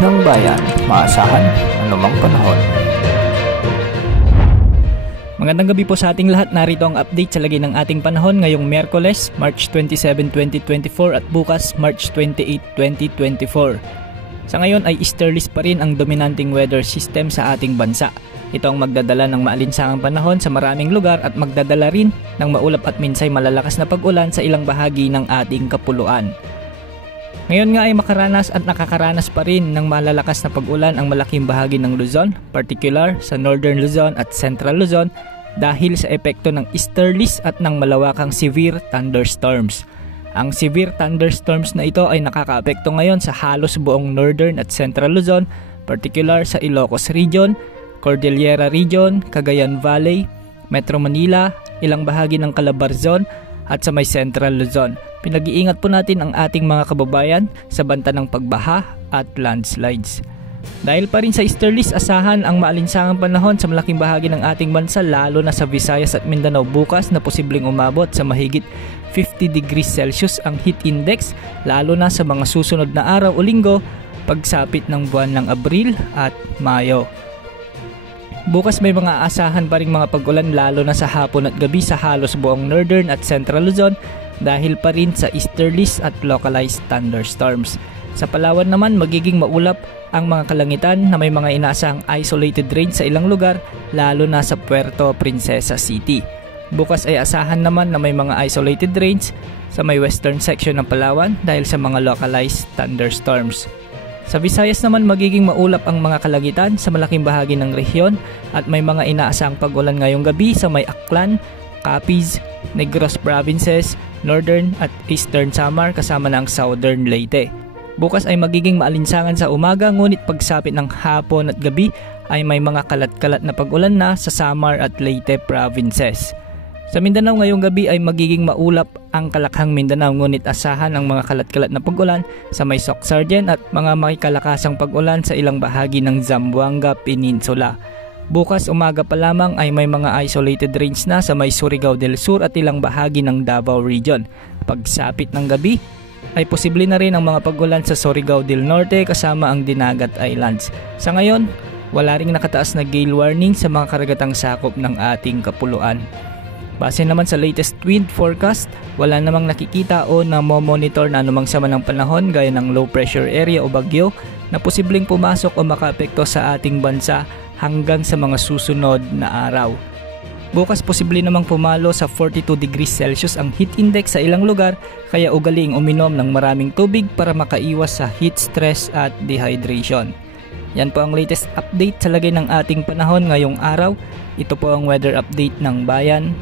ng bayan, maasahan anumang panahon. Magandang gabi po sa ating lahat. Narito ang update sa lagay ng ating panahon ngayong Miyerkules, March 27, 2024 at bukas, March 28, 2024. Sa ngayon ay easterlies pa rin ang dominanting weather system sa ating bansa. Ito ang magdadala ng maalinsangang panahon sa maraming lugar at magdadala rin ng maulap at minsay malalakas na pag-ulan sa ilang bahagi ng ating kapuluan. Ngayon nga ay makaranas at nakakaranas pa rin ng malalakas na pag-ulan ang malaking bahagi ng Luzon, particular sa Northern Luzon at Central Luzon dahil sa epekto ng easterlies at ng malawakang severe thunderstorms. Ang severe thunderstorms na ito ay nakakaapekto ngayon sa halos buong Northern at Central Luzon, particular sa Ilocos Region, Cordillera Region, Cagayan Valley, Metro Manila, ilang bahagi ng Calabarzon at sa may Central Luzon. Pinag-iingat po natin ang ating mga kababayan sa banta ng pagbaha at landslides. Dahil pa rin sa easterlies, asahan ang maalinsangang panahon sa malaking bahagi ng ating bansa lalo na sa Visayas at Mindanao bukas na posibleng umabot sa mahigit 50 degrees Celsius ang heat index lalo na sa mga susunod na araw o linggo pagsapit ng buwan ng Abril at Mayo. Bukas may mga asahan pa ring mga pag-ulan lalo na sa hapon at gabi sa halos buong Northern at Central Luzon dahil pa rin sa easterlies at localized thunderstorms. Sa Palawan naman magiging maulap ang mga kalangitan na may mga inaasahang isolated rain sa ilang lugar lalo na sa Puerto Princesa City. Bukas ay asahan naman na may mga isolated rains sa may western section ng Palawan dahil sa mga localized thunderstorms. Sa Visayas naman magiging maulap ang mga kalangitan sa malaking bahagi ng rehiyon at may mga inaasahang pag-ulan ngayong gabi sa may Aklan, Capiz, Negros Provinces, Northern at Eastern Samar kasama na ang Southern Leyte. Bukas ay magiging maalinsangan sa umaga ngunit pagsapit ng hapon at gabi ay may mga kalat-kalat na pag-ulan na sa Samar at Leyte Provinces. Sa Mindanao ngayong gabi ay magiging maulap ang Kalakhang Mindanao ngunit asahan ang mga kalat-kalat na pag-ulan sa may Soc-Sargen at mga makikalakasang pag-ulan sa ilang bahagi ng Zamboanga Peninsula. Bukas umaga pa lamang ay may mga isolated rains na sa may Surigao del Sur at ilang bahagi ng Davao Region. Pagsapit ng gabi ay posible na rin ang mga pag-ulan sa Surigao del Norte kasama ang Dinagat Islands. Sa ngayon, wala ring nakataas na gale warning sa mga karagatang sakop ng ating kapuluan. Base naman sa latest wind forecast, wala namang nakikita o namomonitor na anumang sama ng panahon gaya ng low pressure area o bagyo na posibleng pumasok o makaapekto sa ating bansa hanggang sa mga susunod na araw. Bukas posible namang pumalo sa 42 degrees Celsius ang heat index sa ilang lugar kaya ugaling uminom ng maraming tubig para makaiwas sa heat stress at dehydration. Yan po ang latest update sa lagay ng ating panahon ngayong araw. Ito po ang weather update ng bayan.